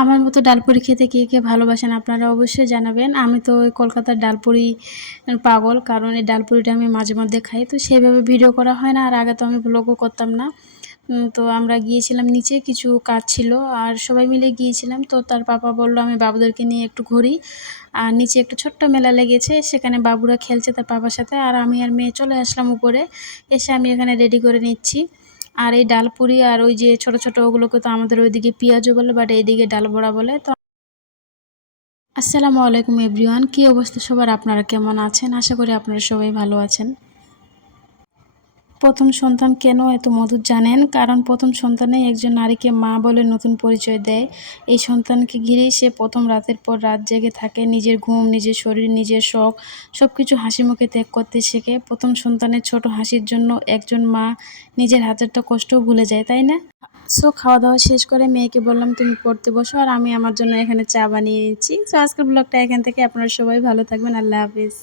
আমার মতো ডালপুরি খেতে কে, কে ভালোবাসেন আপনারা অবশ্যই জানাবেন। আমি তো ওই কলকাতার ডালপুরি পাগল। কারণ এই ডালপুরিটা আমি মাঝে মধ্যে খাই। তো সেভাবে ভিডিও করা হয় না। আর আগে তো আমি ভ্লগও করতাম না। তো আমরা গিয়েছিলাম নিচে, কিছু কাজ ছিল আর সবাই মিলে গিয়েছিলাম। তো তার পাপা বলল আমি বাবুদেরকে নিয়ে একটু ঘুরি। আর নিচে একটা ছোট্ট মেলা লেগেছে, সেখানে বাবুরা খেলছে তার পাপার সাথে। আর আমি আর মেয়ে চলে আসলাম উপরে। এসে আমি এখানে রেডি করে নিচ্ছি। আর এই ডালপুরি আর ওই যে ছোট ছোট ওগুলোকে তো আমাদের ওইদিকে পেঁয়াজু বলে, বাট এইদিকে ডাল বড়া বলে। তো আসসালামু আলাইকুম এভরিওয়ান, কী অবস্থা সবার, আপনারা কেমন আছেন? আশা করি আপনারা সবাই ভালো আছেন। প্রথম সন্তান কেন এত মধুর জানেন? কারণ প্রথম সন্তানেই একজন নারীকে মা বলে নতুন পরিচয় দেয়। এই সন্তানকে ঘিরেই সে প্রথম রাতের পর রাত জেগে থাকে, নিজের ঘুম, নিজের শরীর, নিজের শখ সব কিছু হাসি মুখে ত্যাগ করতে শেখে। প্রথম সন্তানের ছোট হাসির জন্য একজন মা নিজের হাজারটা কষ্টও ভুলে যায়, তাই না? সো খাওয়া দাওয়া শেষ করে মেয়েকে বললাম তুমি পড়তে বসো, আর আমি আমার জন্য এখানে চা বানিয়ে নিচ্ছি। সো আজকের ব্লগটা এখান থেকে, আপনারা সবাই ভালো থাকবেন। আল্লাহ হাফিজ।